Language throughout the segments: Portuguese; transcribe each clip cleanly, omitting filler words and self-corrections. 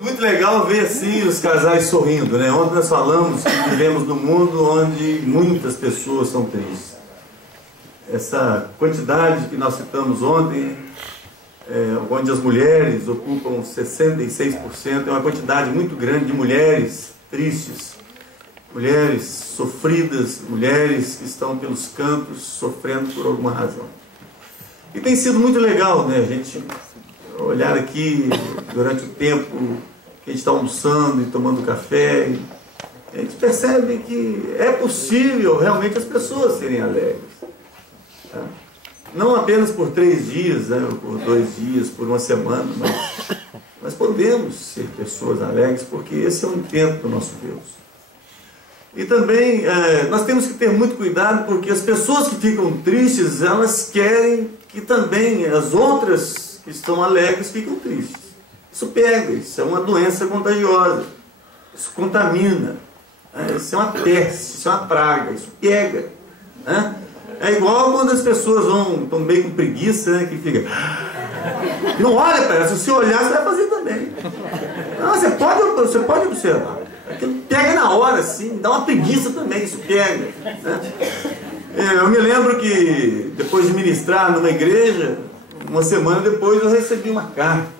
Muito legal ver assim os casais sorrindo, né? Ontem nós falamos que vivemos num mundo onde muitas pessoas são tristes. Essa quantidade que nós citamos ontem, onde as mulheres ocupam 66%, é uma quantidade muito grande de mulheres tristes, mulheres sofridas, mulheres que estão pelos cantos sofrendo por alguma razão. E tem sido muito legal, né, a gente olhar aqui durante o tempo que a gente está almoçando e tomando café, a gente percebe que é possível realmente as pessoas serem alegres. Tá? Não apenas por 3 dias, né, ou por 2 dias, por uma semana, mas nós podemos ser pessoas alegres, porque esse é o intento do nosso Deus. E também nós temos que ter muito cuidado, porque as pessoas que ficam tristes, elas querem que também as outras que estão alegres ficam tristes. Isso pega, isso é uma doença contagiosa, isso contamina, isso é uma peste, isso é uma praga, isso pega, né? É igual quando as pessoas estão meio com preguiça, né, que fica... Não olha para ela, se você olhar, você vai fazer também. Não, você pode observar. Aquilo pega na hora, assim, dá uma preguiça também, isso pega, né? Eu me lembro que, depois de ministrar numa igreja, uma semana depois eu recebi uma carta.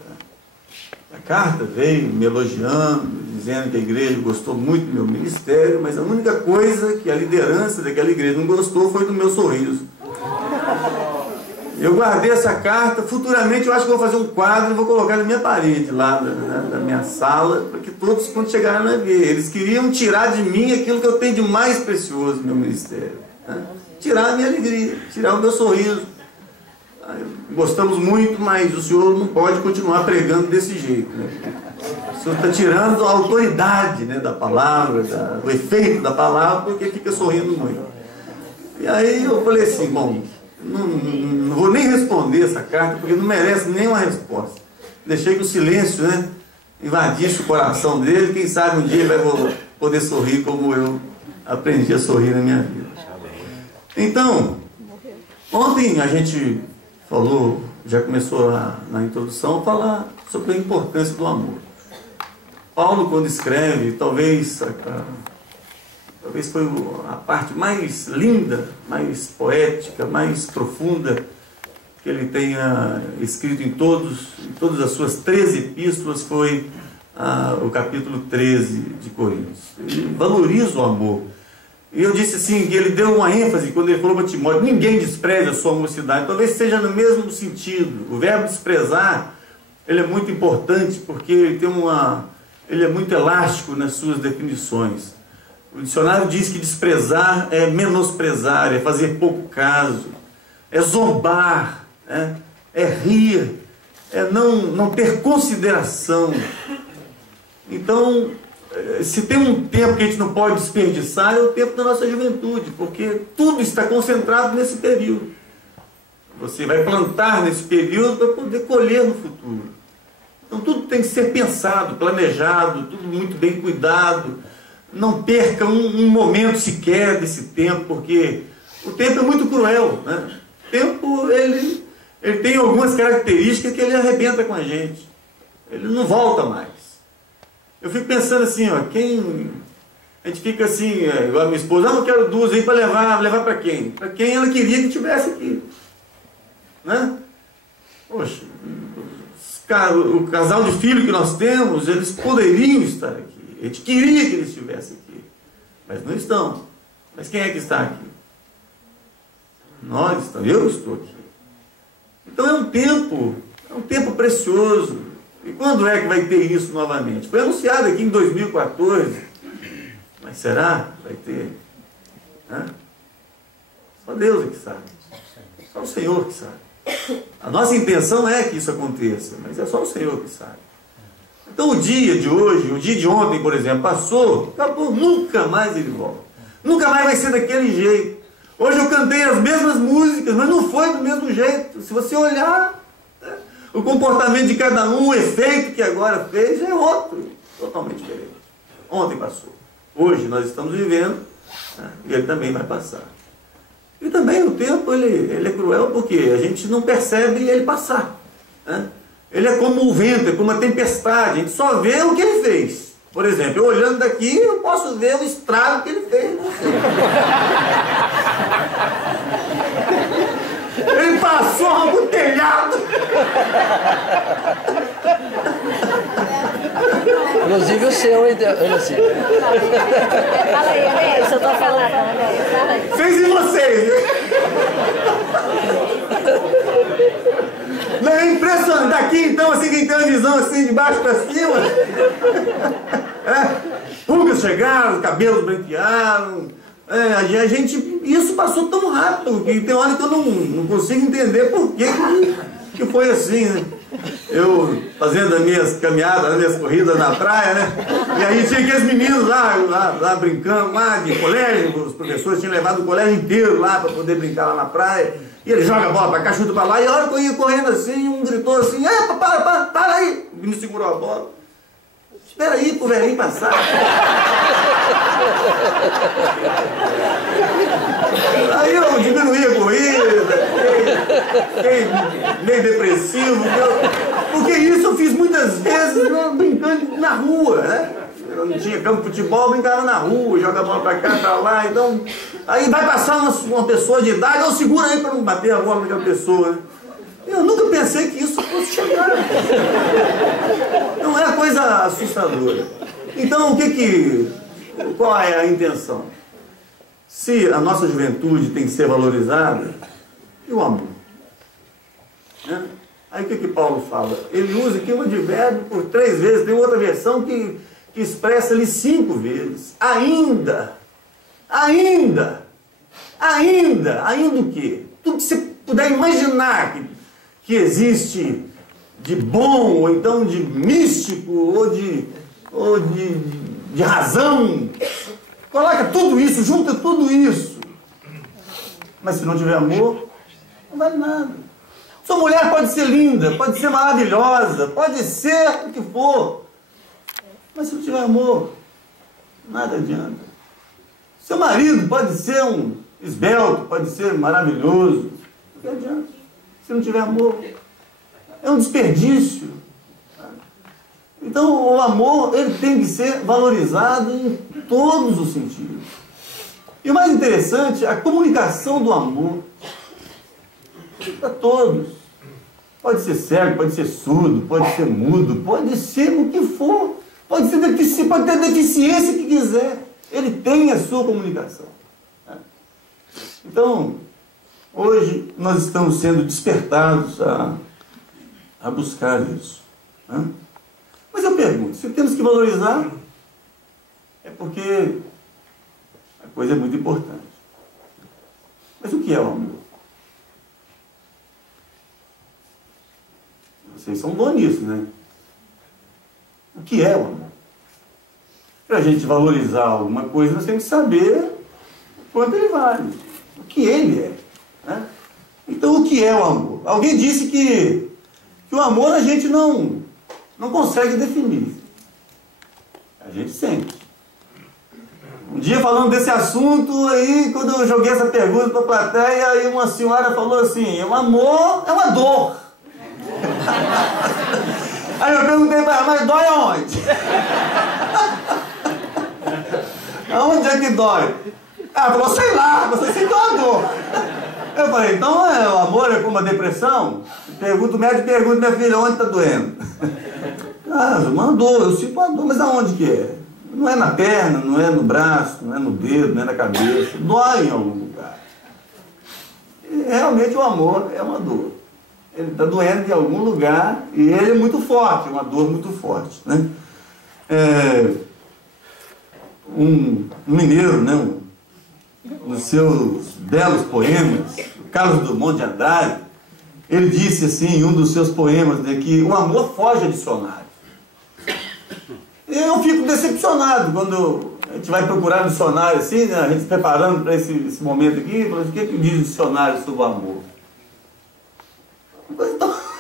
A carta veio me elogiando, dizendo que a igreja gostou muito do meu ministério, mas a única coisa que a liderança daquela igreja não gostou foi do meu sorriso. Eu guardei essa carta, futuramente eu acho que vou fazer um quadro e vou colocar na minha parede lá da minha sala, para que todos, quando chegarem, não ver. Eles queriam tirar de mim aquilo que eu tenho de mais precioso no meu ministério, né? Tirar a minha alegria, tirar o meu sorriso. Gostamos muito, mas o senhor não pode continuar pregando desse jeito, né? O senhor está tirando a autoridade, né, da palavra, o efeito da palavra, porque fica sorrindo muito. E aí eu falei assim, bom, não vou nem responder essa carta, porque não merece nenhuma resposta. Deixei que o silêncio, né, invadisse o coração dele, quem sabe um dia ele vai poder sorrir como eu aprendi a sorrir na minha vida. Então, ontem a gente falou, já começou na introdução, a falar sobre a importância do amor. Paulo, quando escreve, talvez foi a parte mais linda, mais poética, mais profunda que ele tenha escrito em todas as suas 13 epístolas, foi o capítulo 13 de Coríntios. Ele valoriza o amor. E eu disse assim, que ele deu uma ênfase quando ele falou para Timóteo: ninguém despreze a sua mocidade. Talvez seja no mesmo sentido. O verbo desprezar, ele é muito importante, porque ele é muito elástico nas suas definições. O dicionário diz que desprezar é menosprezar, é fazer pouco caso, é zombar, é rir, é não ter consideração. Então, se tem um tempo que a gente não pode desperdiçar, é o tempo da nossa juventude, porque tudo está concentrado nesse período. Você vai plantar nesse período para poder colher no futuro. Então tudo tem que ser pensado, planejado, tudo muito bem cuidado. Não perca um momento sequer desse tempo, porque o tempo é muito cruel, né? O tempo, ele tem algumas características que ele arrebenta com a gente. Ele não volta mais. Eu fico pensando assim, ó, a gente fica assim, igual a minha esposa, eu quero 2 aí para levar para quem? Para quem ela queria que tivesse aqui, né? Poxa, o casal de filhos que nós temos, eles poderiam estar aqui, a gente queria que eles estivessem aqui, mas não estão. Mas quem é que está aqui? Nós estamos, eu estou aqui. Então é um tempo precioso. E quando é que vai ter isso novamente? Foi anunciado aqui em 2014. Mas será que vai ter? Só Deus é que sabe. Só o Senhor que sabe. A nossa intenção é que isso aconteça, mas é só o Senhor que sabe. Então o dia de hoje, o dia de ontem, por exemplo, passou, acabou, nunca mais ele volta. Nunca mais vai ser daquele jeito. Hoje eu cantei as mesmas músicas, mas não foi do mesmo jeito. Se você olhar, o comportamento de cada um, o efeito que agora fez é outro, totalmente diferente. Ontem passou. Hoje nós estamos vivendo, e ele também vai passar. E também o tempo ele é cruel porque a gente não percebe ele passar, né? Ele é como o vento, é como a tempestade. A gente só vê o que ele fez. Por exemplo, eu olhando daqui, eu posso ver o estrago que ele fez. Ele passou no telhado. Inclusive o seu, hein, assim. Fala aí, isso eu tô falando. Fala aí. Fez em vocês. Não é impressionante. Daqui então, assim, quem tem uma visão assim de baixo para cima. Pulgas chegaram, cabelos branquearam. A gente, isso passou tão rápido que tem hora que eu não consigo entender por que foi assim, né? Eu fazendo as minhas caminhadas, as minhas corridas na praia, né? E aí tinha aqueles meninos lá brincando, lá de colégio, os professores tinham levado o colégio inteiro lá para poder brincar lá na praia. E ele joga a bola para cá, chuta para lá, e a hora que eu ia correndo assim, um gritou assim, para aí! E me segurou a bola. Espera aí pro velhinho passar. Aí eu diminuí a corrida, fiquei meio depressivo, porque isso eu fiz muitas vezes brincando na rua, né? Eu não tinha campo de futebol, brincava na rua, joga a bola pra cá, pra lá, então... Aí vai passar uma pessoa de idade, eu seguro aí pra não bater a bola naquela pessoa, né? Eu nunca pensei que isso fosse chegar. Não é coisa assustadora. Então, qual é a intenção? Se a nossa juventude tem que ser valorizada, e o amor? Né? Aí o que Paulo fala? Ele usa aqui um advérbio por 3 vezes, tem outra versão que expressa ali 5 vezes. Ainda o quê? Tudo que você puder imaginar que existe de bom, ou então de místico, ou de razão. Coloca tudo isso, junta tudo isso. Mas se não tiver amor, não vale nada. Sua mulher pode ser linda, pode ser maravilhosa, pode ser o que for. Mas se não tiver amor, nada adianta. Seu marido pode ser um esbelto, pode ser maravilhoso. O que adianta? Se não tiver amor, é um desperdício. Então o amor, ele tem que ser valorizado em todos os sentidos. E o mais interessante, a comunicação do amor para todos. Pode ser cego, pode ser surdo, pode ser mudo, pode ser o que for. Pode ter deficiência que quiser. Ele tem a sua comunicação. Então, hoje nós estamos sendo despertados a buscar isso. Né? Mas eu pergunto, se temos que valorizar, é porque a coisa é muito importante. Mas o que é o amor? Vocês são bons nisso, né? O que é o amor? Para a gente valorizar alguma coisa, nós temos que saber quanto ele vale, o que ele é. Né? Então, o que é o amor? Alguém disse que o amor a gente não consegue definir. A gente sente. Um dia, falando desse assunto, aí, quando eu joguei essa pergunta para a plateia, aí uma senhora falou assim, o amor é uma dor. Aí eu perguntei para ela, mas dói aonde? Aonde é que dói? Ela falou, sei lá, você sentiu uma dor. Eu falei, então o amor é como a depressão? O médico pergunta, minha filha, onde está doendo? Uma dor, eu sinto uma dor, mas aonde que é? Não é na perna, não é no braço, não é no dedo, não é na cabeça, dói em algum lugar. E realmente o amor é uma dor. Ele está doendo em algum lugar e ele é muito forte, é uma dor muito forte. Né? Um mineiro, né, nos seus belos poemas, Carlos Drummond de Andrade, ele disse assim em um dos seus poemas, né, que o amor foge a dicionário. Eu fico decepcionado quando a gente vai procurar um dicionário assim, né, a gente se preparando para esse momento aqui, falando, o que diz o dicionário sobre o amor?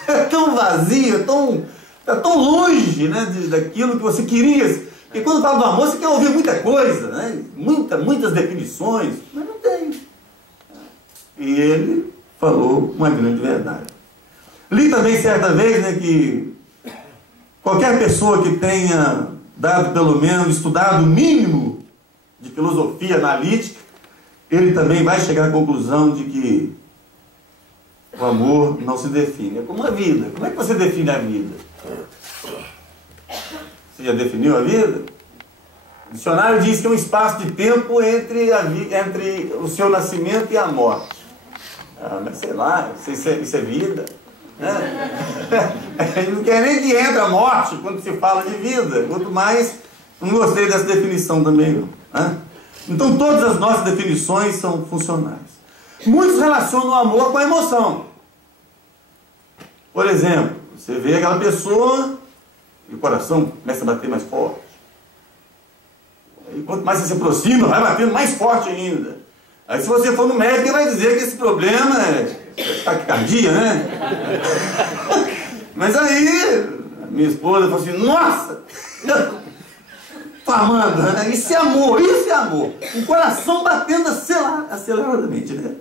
É tão vazio, está tão longe, né, daquilo que você queria. Porque quando fala do amor, você quer ouvir muita coisa, né? Muitas definições, mas não tem. E ele falou uma grande verdade. Li também certa vez, né, que qualquer pessoa que tenha dado pelo menos, estudado o mínimo de filosofia analítica, ele também vai chegar à conclusão de que o amor não se define. É como a vida. Como é que você define a vida? Você já definiu a vida? O dicionário diz que é um espaço de tempo entre o seu nascimento e a morte. Ah, mas sei lá, isso é vida. Né? Não quer nem que entre a morte quando se fala de vida. Quanto mais, não gostei dessa definição também. Não, né? Então todas as nossas definições são funcionais. Muitos relacionam o amor com a emoção. Por exemplo, você vê aquela pessoa e o coração começa a bater mais forte. E quanto mais você se aproxima, vai batendo mais forte ainda. Aí se você for no médico, ele vai dizer que esse problema é taquicardia, né? Mas aí, a minha esposa falou assim, nossa! Amanda, né? Isso é amor, isso é amor. Um coração batendo aceleradamente, né?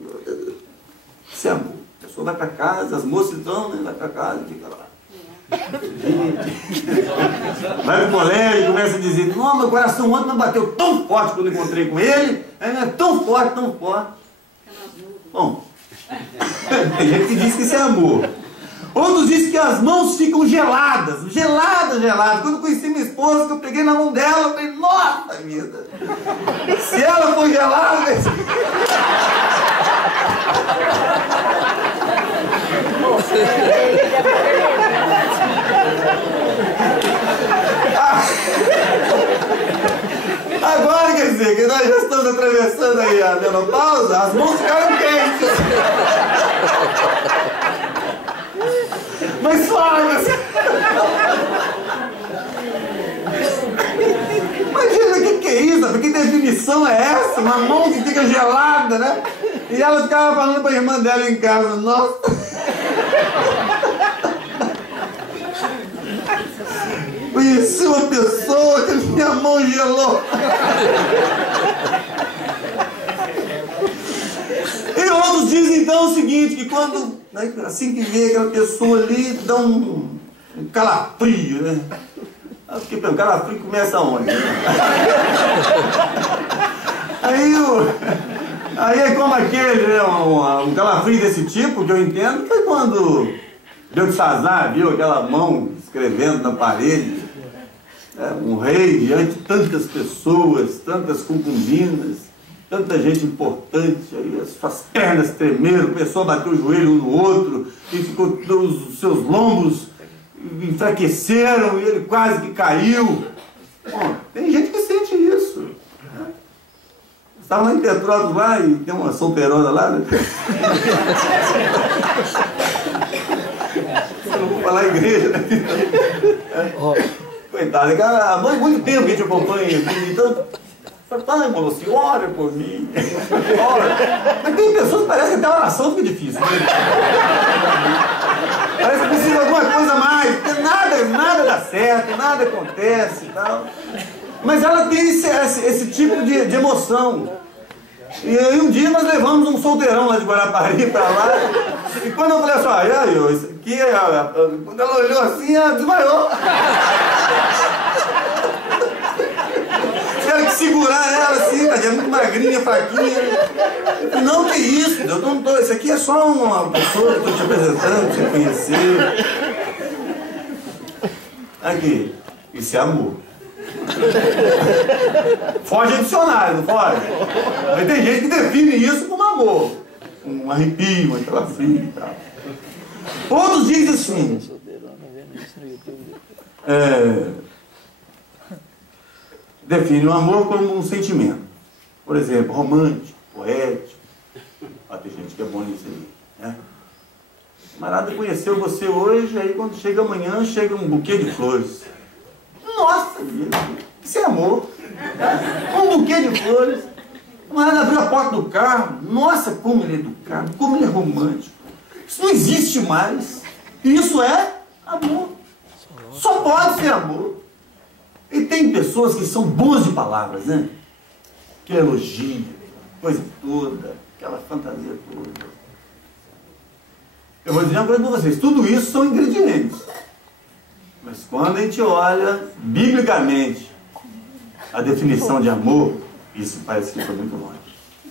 Isso é amor. A pessoa vai para casa, as moças estão, né? Vai para casa e fica lá. Vai pro colégio e começa a dizer, não, meu coração ontem não bateu tão forte quando encontrei com ele, é tão forte, tão forte. Bom, tem gente que diz que isso é amor. Outros dizem que as mãos ficam geladas. Quando eu conheci minha esposa, que eu peguei na mão dela, eu falei, nossa vida, se ela for gelada... Agora, quer dizer, que nós já estamos atravessando aí a menopausa, as mãos ficaram quentes. Mas suaves. Imagina, o que é isso? Que definição é essa? Uma mão que fica gelada, né? E ela ficava falando para a irmã dela em casa, nossa... Conheci uma pessoa que minha mão gelou. E outros dizem então o seguinte, que quando, né, assim que vê aquela pessoa ali, dá um calafrio, né? Eu fiquei pensando, calafrio começa aonde? Aí é como aquele, né, um calafrio desse tipo, que eu entendo, foi quando Belsazar viu aquela mão escrevendo na parede, um rei diante de tantas pessoas, tantas concubinas, tanta gente importante, aí as suas pernas tremeram, começou a bater o joelho um no outro, e ficou, os seus lombos enfraqueceram, e ele quase que caiu. Bom, tem gente que sente isso. Estava lá em Petrópolis lá, e tem uma solteirona lá, né? Eu não vou falar igreja, né? Coitada, há muito tempo que a gente acompanha, então, pai, falou assim, ora por mim, ora. Mas tem pessoas que parece que até a oração fica difícil, né? Parece que precisa de alguma coisa mais, porque nada dá certo, nada acontece e tal. Mas ela tem esse tipo de emoção. E aí um dia nós levamos um solteirão lá de Guarapari para lá, e quando eu falei assim, isso aqui, quando ela olhou assim, ela desmaiou. Tiveram que segurar ela assim, tadinha, muito magrinha, fraquinha. Eu falei, não, que isso, eu não tô, isso aqui é só uma pessoa que eu estou te apresentando, te conhecer. Aqui, isso é amor. Foge a dicionário, não foge? Mas tem gente que define isso como amor. Um arrepio, um calafrio e tal. Outros dizem assim, define o amor como um sentimento. Por exemplo, romântico, poético. Tem gente que é bom nisso aí, né? O camarada conheceu você hoje, aí quando chega amanhã, chega um buquê de flores. Nossa, isso é amor. Um buquê de flores. O camarada abriu a porta do carro. Nossa, como ele é educado, como ele é romântico. Isso não existe mais. Isso é amor. Só pode ser amor. E tem pessoas que são boas de palavras, né? Que elogiam, coisa toda, aquela fantasia toda. Eu vou dizer uma coisa para vocês, tudo isso são ingredientes. Mas quando a gente olha biblicamente a definição de amor, isso parece que foi muito longe.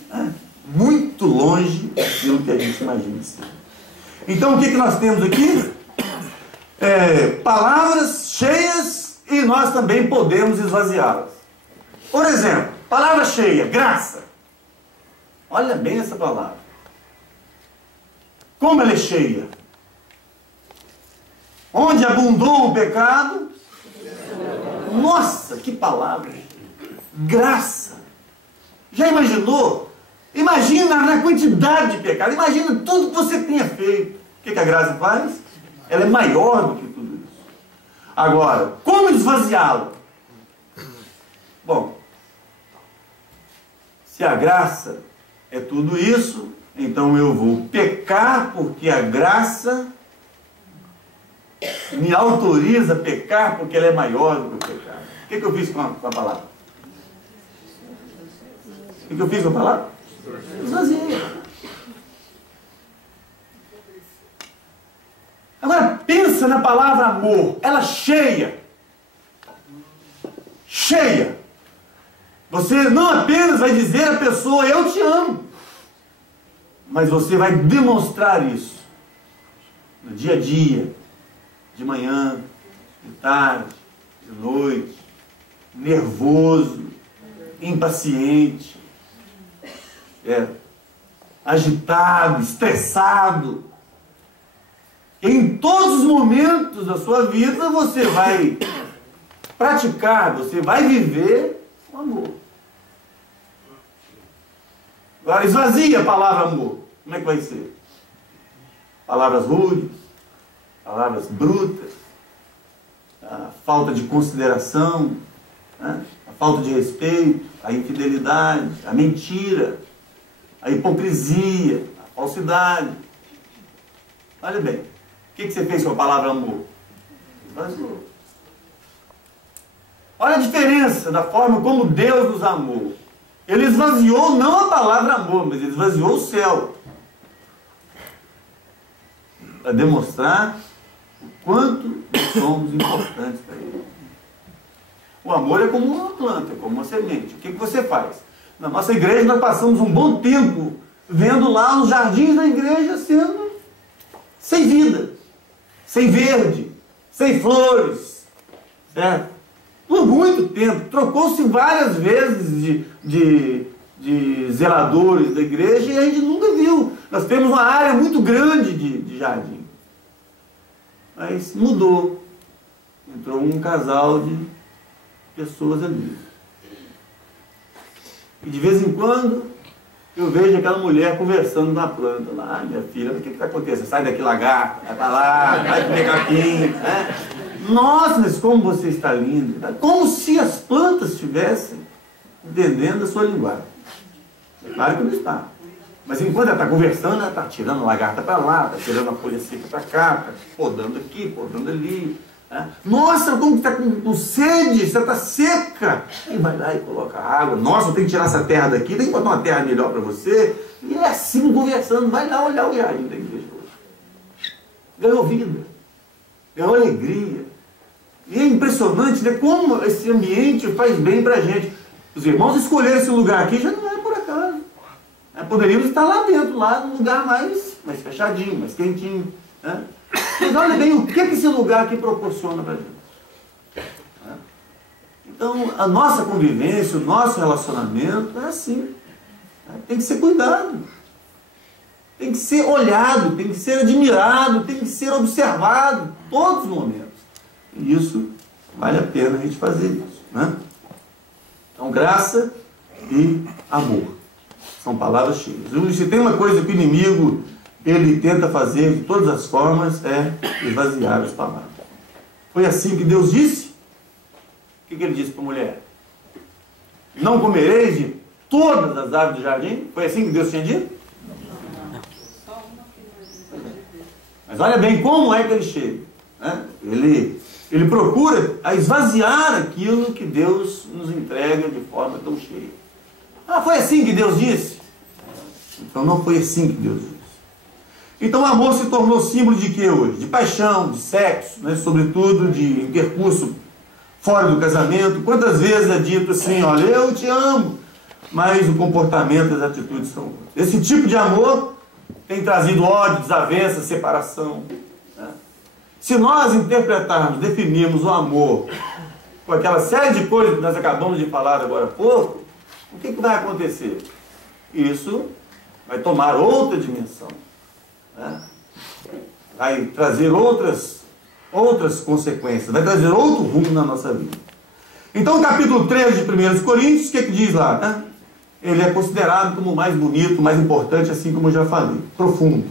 Né? Muito longe daquilo que a gente imagina ser. Então o que nós temos aqui? Palavras cheias e nós também podemos esvaziá-las. Por exemplo, palavra cheia, graça. Olha bem essa palavra. Como ela é cheia? Onde abundou o pecado? Nossa, que palavra! Graça! Já imaginou? Imagina na quantidade de pecado. Imagina tudo que você tenha feito. O que a graça faz? Ela é maior do que tudo isso. Agora, como esvaziá-la? Bom, se a graça é tudo isso, então eu vou pecar porque a graça me autoriza a pecar porque ela é maior do que o pecado. O que eu fiz com a palavra? O que eu fiz com a palavra? Esvaziei. Agora pensa na palavra amor. Ela cheia. Cheia. Você não apenas vai dizer à pessoa, eu te amo. Mas você vai demonstrar isso no dia a dia, de manhã, de tarde, de noite, nervoso, impaciente, agitado, estressado. Em todos os momentos da sua vida você vai praticar, você vai viver o amor. Agora esvazia a palavra amor. Como é que vai ser? Palavras rudes, palavras brutas, a falta de consideração, né? A falta de respeito, a infidelidade, a mentira, a hipocrisia, a falsidade. Olha bem, o que você fez com a palavra amor? Esvaziou. Olha a diferença da forma como Deus nos amou. Ele esvaziou não a palavra amor, mas ele esvaziou o céu. Para demonstrar o quanto nós somos importantes para Ele. O amor é como uma planta, é como uma semente. O que você faz? Na nossa igreja nós passamos um bom tempo vendo lá os jardins da igreja sendo sem vida, sem verde, sem flores, certo? Por muito tempo, trocou-se várias vezes de zeladores da igreja e a gente nunca viu. Nós temos uma área muito grande de jardim. Mas mudou. Entrou um casal de pessoas ali. E de vez em quando eu vejo aquela mulher conversando na planta lá. Minha filha, o que está acontecendo? Sai daqui, lagarto, vai para lá, vai comer capim, né? Nossa, mas como você está linda. Como se as plantas estivessem entendendo a sua linguagem. É claro que não está. Mas enquanto ela está conversando, ela está tirando a lagarta para lá, está tirando a folha seca para cá, está podando aqui, podando ali. Né? Nossa, como está com sede, você está seca. E vai lá e coloca água. Nossa, eu tenho que tirar essa terra daqui, tem que botar uma terra melhor para você. E é assim conversando, vai lá olhar o jardim da igreja hoje. Ganhou vida, ganhou alegria. E é impressionante, né, como esse ambiente faz bem para a gente. Os irmãos escolheram esse lugar aqui já não é por acaso. Poderíamos estar lá dentro, lá num lugar mais fechadinho, mais quentinho. Né? Mas olha bem o que esse lugar aqui proporciona para a gente. Né? Então, a nossa convivência, o nosso relacionamento é assim. Né? Tem que ser cuidado. Tem que ser olhado, tem que ser admirado, tem que ser observado, todos os momentos. E isso vale a pena a gente fazer isso. Né? Então, graça e amor. São palavras cheias. Se tem uma coisa que o inimigo ele tenta fazer de todas as formas, é esvaziar as palavras. Foi assim que Deus disse? O que ele disse para a mulher? Não comereis de todas as árvores do jardim? Foi assim que Deus tinha dito? Mas olha bem como é que ele chega. Né? Ele procura a esvaziar aquilo que Deus nos entrega de forma tão cheia. Ah, foi assim que Deus disse? Então não foi assim que Deus disse. Então o amor se tornou símbolo de quê hoje? De paixão, de sexo, né? Sobretudo de intercurso fora do casamento. Quantas vezes é dito assim, olha, eu te amo, mas o comportamento, as atitudes são outras. Esse tipo de amor tem trazido ódio, desavença, separação. Né? Se nós interpretarmos, definirmos o amor com aquela série de coisas que nós acabamos de falar agora há pouco, o que vai acontecer? Isso vai tomar outra dimensão. Né? Vai trazer outras consequências, vai trazer outro rumo na nossa vida. Então o capítulo 13 de 1 Coríntios, o que diz lá? Né? Ele é considerado como o mais bonito, o mais importante, assim como eu já falei, profundo.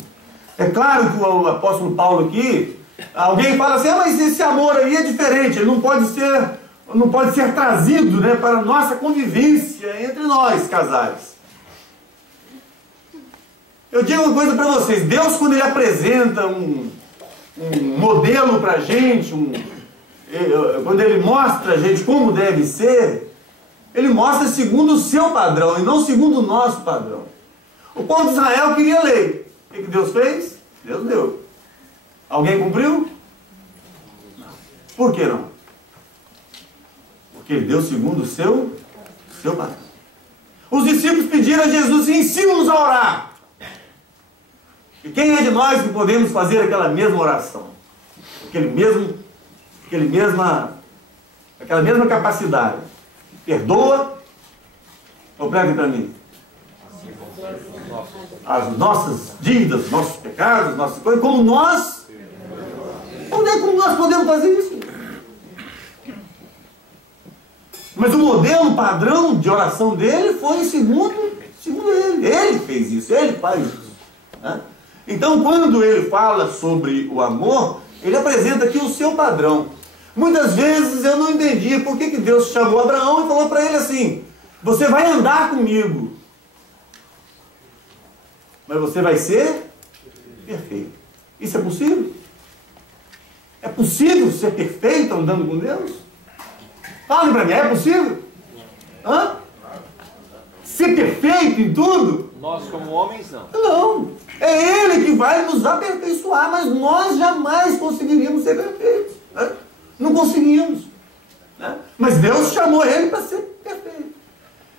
É claro que o apóstolo Paulo aqui, alguém fala assim, mas esse amor aí é diferente, ele não pode ser trazido, né, para a nossa convivência entre nós, casais. Eu digo uma coisa para vocês, Deus, quando Ele apresenta um modelo para a gente, quando Ele mostra a gente como deve ser, Ele mostra segundo o seu padrão e não segundo o nosso padrão. O povo de Israel queria lei. O que Deus fez? Deus deu. Alguém cumpriu? Não. Por que não? Porque Ele deu segundo o seu padrão. Os discípulos pediram a Jesus, ensina-nos a orar. E quem é de nós que podemos fazer aquela mesma oração? Aquela mesma capacidade. Perdoa, ou prega para mim? As nossas dívidas, nossos pecados, nossas coisas, como nós podemos fazer isso? Mas o modelo padrão de oração dele foi segundo ele. Ele fez isso, ele faz isso. Né? Então, quando ele fala sobre o amor, ele apresenta aqui o seu padrão. Muitas vezes eu não entendi por que Deus chamou Abraão e falou para ele assim, você vai andar comigo, mas você vai ser perfeito. Isso é possível? É possível ser perfeito andando com Deus? Fale para mim, é possível? Hã? Ser perfeito em tudo? Nós como homens não. Não. É Ele que vai nos aperfeiçoar, mas nós jamais conseguiríamos ser perfeitos. Né? Não conseguimos. Né? Mas Deus chamou ele para ser perfeito.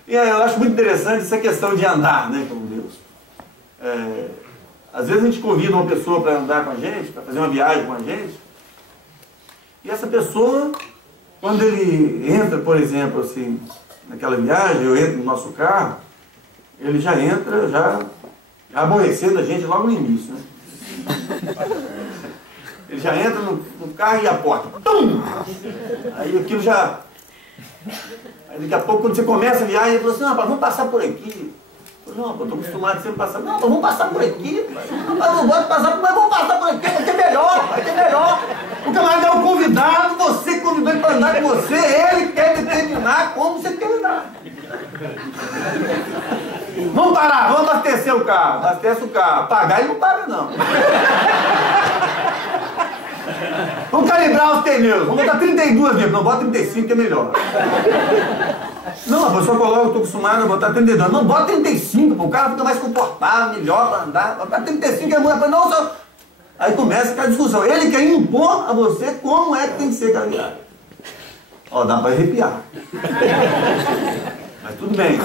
E eu acho muito interessante essa questão de andar, né, com Deus. Às vezes a gente convida uma pessoa para andar com a gente, para fazer uma viagem com a gente, e essa pessoa, quando ele entra, por exemplo, assim, naquela viagem, eu entro no nosso carro, ele já entra, já aborrecendo a gente logo no início, né? Ele já entra no carro e a porta. Tum! Aí aquilo já... Aí daqui a pouco, quando você começa a viagem, ele falou assim, não, rapaz, vamos passar por aqui. Eu falei, não, eu estou acostumado a sempre passar. Não, vamos passar por aqui. Rapaz, eu não gosto de passar, mas vamos passar por aqui, vai ter melhor. O camarada é o convidado, você convidou ele para andar com você, ele quer determinar como você quer andar. Vamos parar, vamos abastecer o carro. Abastece o carro. Pagar ele não paga, não. Vamos calibrar os pneus. Vamos botar 32 vezes. Não, bota 35 que é melhor. Não, a pessoa coloca, eu estou acostumado a botar 32. Não, bota 35, o carro fica mais confortável, melhor para andar. Botar 35 é muito. Não, só... Aí começa aquela discussão. Ele quer impor a você como é que tem que ser aquela viagem. Ó, dá para arrepiar. Mas tudo bem.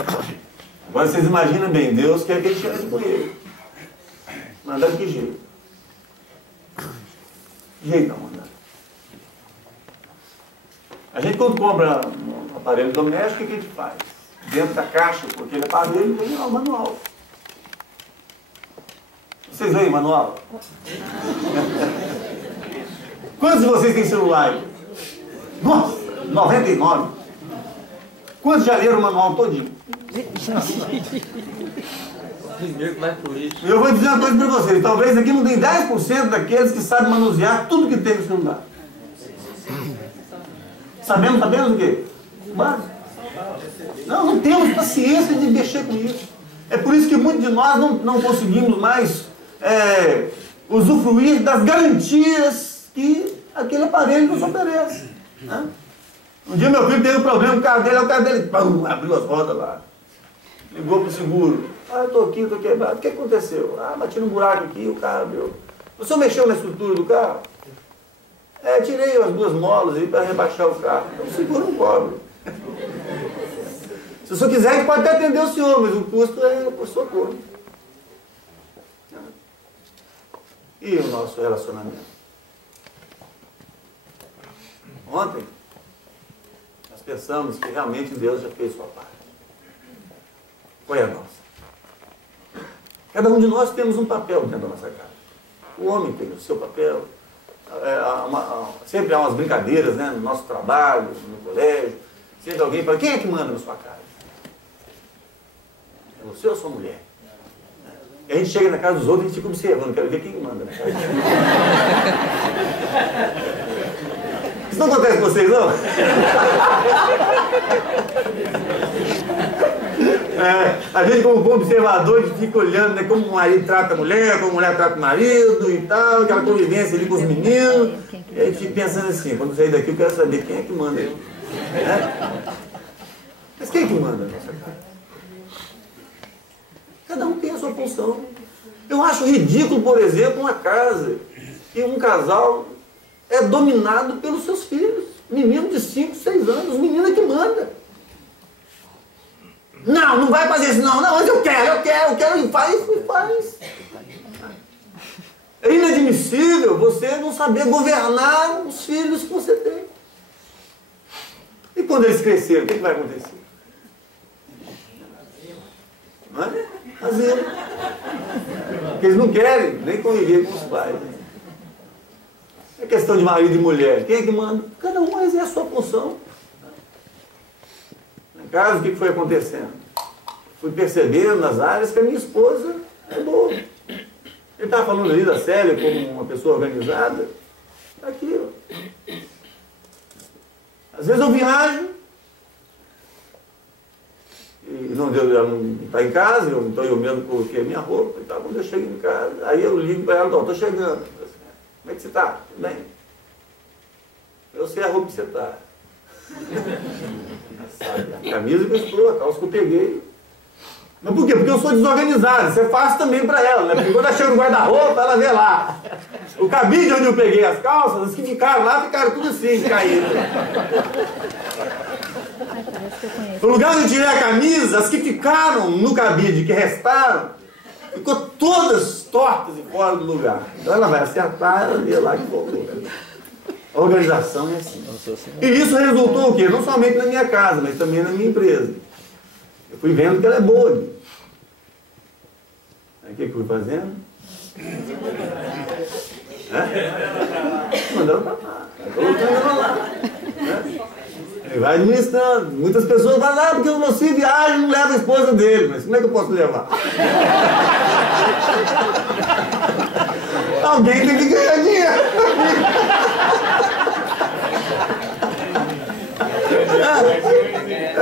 Agora vocês imaginam bem, Deus quer que ele chegue com ele. Mandar de que jeito? Que jeito não mandar? A gente quando compra um aparelho doméstico, o que a gente faz? Dentro da caixa, com aquele aparelho, tem lá o manual. Vocês veem o manual? Quantos de vocês têm celular? Nossa, 99. Quantos já leram o manual todinho? Eu vou dizer uma coisa para vocês, talvez aqui não tem 10% daqueles que sabem manusear tudo que tem no celular. Sabemos o quê? Mas não temos paciência de mexer com isso. É por isso que muitos de nós não conseguimos mais usufruir das garantias que aquele aparelho nos oferece. Né? Um dia meu filho teve um problema com o carro dele, pum, abriu as rodas lá. Ligou para o seguro. Ah, eu estou aqui, estou quebrado. O que aconteceu? Ah, bati num buraco aqui, o carro abriu. O senhor mexeu na estrutura do carro? É, tirei as 2 molas aí para rebaixar o carro. Então o seguro não cobre. Se o senhor quiser, a gente pode até atender o senhor, mas o custo é por sua conta. E o nosso relacionamento? Ontem, nós pensamos que realmente Deus já fez sua parte. Foi a nossa. Cada um de nós temos um papel dentro da nossa casa. O homem tem o seu papel. Sempre há umas brincadeiras, né, no nosso trabalho, no colégio. Sempre alguém fala, quem é que manda na sua casa? É você ou sua mulher? E a gente chega na casa dos outros e a gente fica observando, quero ver quem manda na casa. Isso não acontece com vocês, não? A gente, como bom observador, a gente fica olhando, né, como o marido trata a mulher, como a mulher trata o marido e tal, aquela convivência ali com os meninos. E a gente fica pensando assim, quando sair daqui eu quero saber quem é que manda. Mas quem é que manda na nossa casa? Cada um tem a sua função. Eu acho ridículo, por exemplo, uma casa e um casal é dominado pelos seus filhos. Menino de 5, 6 anos, menina que manda. Não, não vai fazer isso não, mas eu quero, e faz. É inadmissível você não saber governar os filhos que você tem. E quando eles crescerem, o que vai acontecer? Não é? Fazer. Porque eles não querem nem conviver com os pais. É questão de marido e mulher. Quem é que manda? Cada um exerce a sua função. Em casa, o que foi acontecendo? Fui percebendo nas áreas que a minha esposa é boa. Ele estava falando ali da Célia como uma pessoa organizada. Está aqui, ó. Às vezes eu viajo e não está em casa, então eu mesmo coloquei a minha roupa e tal. Quando eu chego em casa, aí eu ligo para ela, estou chegando. Como é que você está? Tudo bem? Eu sei a roupa que você está. A camisa que eu estou, a calça que eu peguei. Mas por quê? Porque eu sou desorganizado. Isso é fácil também para ela, né? Porque quando ela chega no guarda-roupa, ela vê lá. O cabide onde eu peguei as calças, as que ficaram lá, ficaram tudo assim, caídas. O lugar onde eu tirei a camisa, as que ficaram no cabide, que restaram, ficou todas tortas e fora do lugar. Então ela vai acertar, ela vê lá que voltou. A organização é assim. E isso resultou o quê? Não somente na minha casa, mas também na minha empresa. Eu fui vendo que ela é boa. Aí o que eu fui fazendo? Mandando para lá. Colocando ela lá. Ele vai administrando. Muitas pessoas falam, ah, porque você viaja e não leva a esposa dele. Mas como é que eu posso levar? Alguém tem que ganhar dinheiro.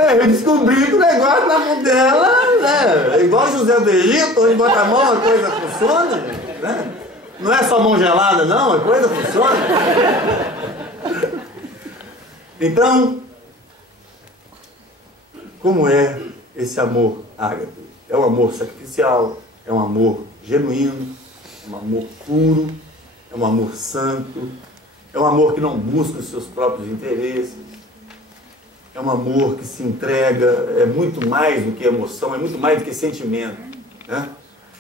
Eu descobri que o negócio na mão dela, né, é igual José do Egito, onde bota a mão, a coisa funciona, né? Não é só mão gelada, não, a coisa funciona. Então, como é esse amor ágape? É um amor sacrificial, é um amor genuíno, é um amor puro, é um amor santo, é um amor que não busca os seus próprios interesses, é um amor que se entrega, é muito mais do que emoção, é muito mais do que sentimento, né?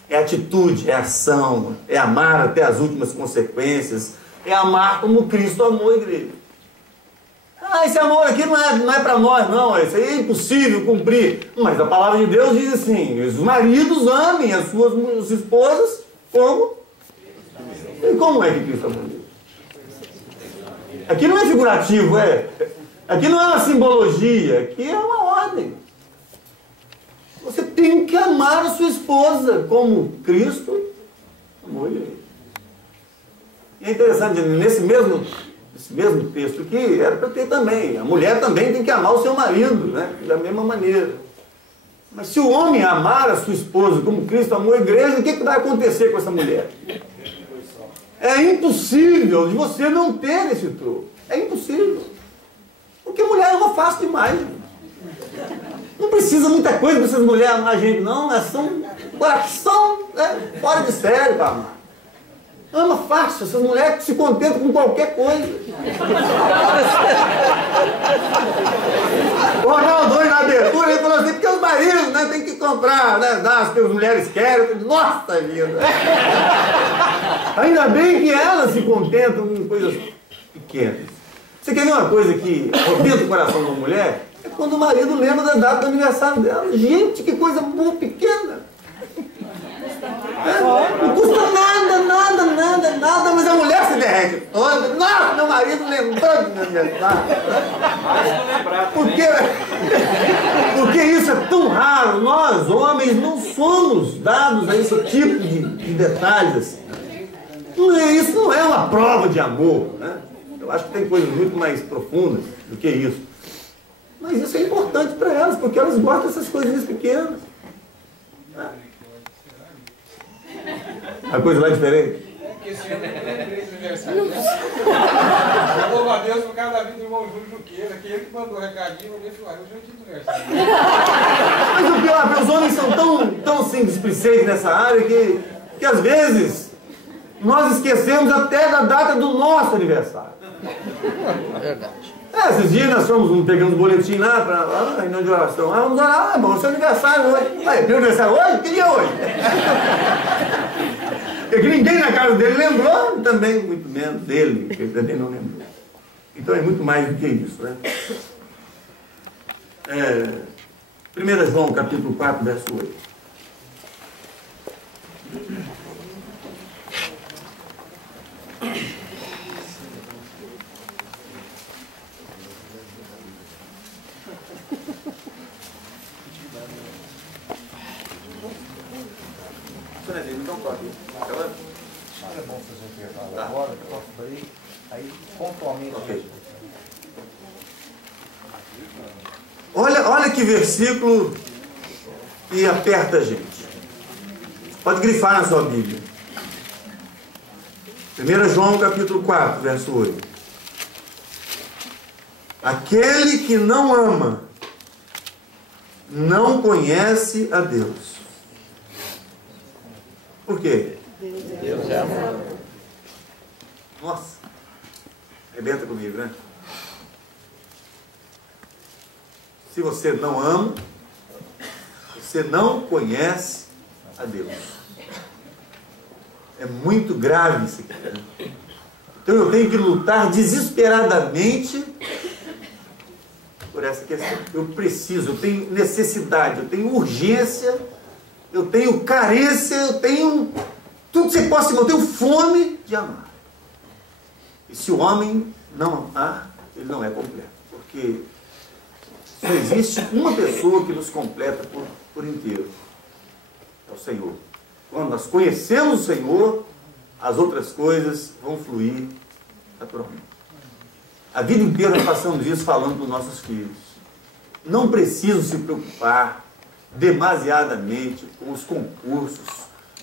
É atitude, é ação, é amar até as últimas consequências, é amar como Cristo amou a igreja. Ah, esse amor aqui não é para nós, não, isso aí é impossível cumprir. Mas a palavra de Deus diz assim, os maridos amem as suas esposas como? E como é que Cristo amou a igreja? Aqui não é figurativo, aqui não é uma simbologia, aqui é uma ordem. Você tem que amar a sua esposa como Cristo amou a igreja. E é interessante, nesse mesmo texto aqui, era para ter também. A mulher também tem que amar o seu marido, né? Da mesma maneira. Mas se o homem amar a sua esposa como Cristo amou a igreja, o que vai acontecer com essa mulher? É impossível de você não ter esse troco. É impossível. Porque a mulher ama fácil demais. Não precisa muita coisa para essas mulheres amar a gente, não. Elas são coração, né, fora de sério, amado. Ama fácil, essas mulheres que se contentam com qualquer coisa. O Ronaldo, hoje na abertura, ele falou assim, porque os maridos, né, tem que comprar, né, dar as que as mulheres querem. Nossa vida! Ainda bem que elas se contentam com coisas pequenas. Você quer ver uma coisa que arrebenta o coração de uma mulher? É quando o marido lembra da data do aniversário dela. Gente, que coisa boa, pequena. Não custa nada, mas a mulher se derrete toda. Nossa, meu marido lembrou do meu aniversário. Porque isso é tão raro. Nós, homens, não somos dados a esse tipo de detalhes assim. Isso não é uma prova de amor, né? Eu acho que tem coisas muito mais profundas do que isso. Mas isso é importante para elas, porque elas gostam dessas coisinhas pequenas. A coisa lá é diferente. Porque esse ano eu lembrei do aniversário dela. Eu louvo a Deus por causa da vida do irmão Júlio Juqueira, que ele que mandou o recadinho, eu falei, hoje é o dia do aniversário. Mas o pior, os homens são tão assim, displicentes nessa área que às vezes nós esquecemos até da data do nosso aniversário. Verdade. Esses dias nós fomos pegando os boletins lá para reunião de oração. Vamos orar, bom, seu aniversário hoje. Meu aniversário hoje? Que dia hoje? Porque ninguém na casa dele lembrou, também muito menos dele, que ele também não lembrou. Então é muito mais do que isso, né? 1 João, capítulo 4, verso 8. Então, é bom fazer o intervalo agora, aí pontualmente. Okay. Olha que versículo que aperta a gente. Pode grifar na sua Bíblia. 1 João capítulo 4, verso 8. Aquele que não ama não conhece a Deus. Por quê? Deus é amor. Nossa, arrebenta comigo, né? Se você não ama, você não conhece a Deus. É muito grave isso aqui, né? Então eu tenho que lutar desesperadamente por essa questão. Eu preciso, eu tenho necessidade, eu tenho urgência, eu tenho carência, eu tenho tudo que você possa, eu tenho fome de amar. E se o homem não amar, ele não é completo. Porque só existe uma pessoa que nos completa por inteiro. É o Senhor. Quando nós conhecemos o Senhor, as outras coisas vão fluir naturalmente. A vida inteira nós passamos isso falando para os nossos filhos. Não precisam se preocupar demasiadamente com os concursos,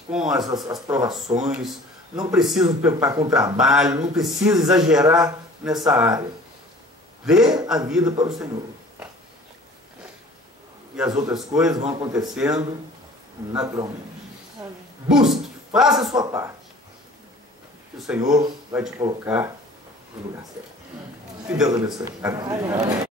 com as provações, não precisam se preocupar com o trabalho, não precisa exagerar nessa área. Dê a vida para o Senhor. E as outras coisas vão acontecendo naturalmente. Busque, faça a sua parte. Que o Senhor vai te colocar no lugar certo. Que Deus abençoe. Amém.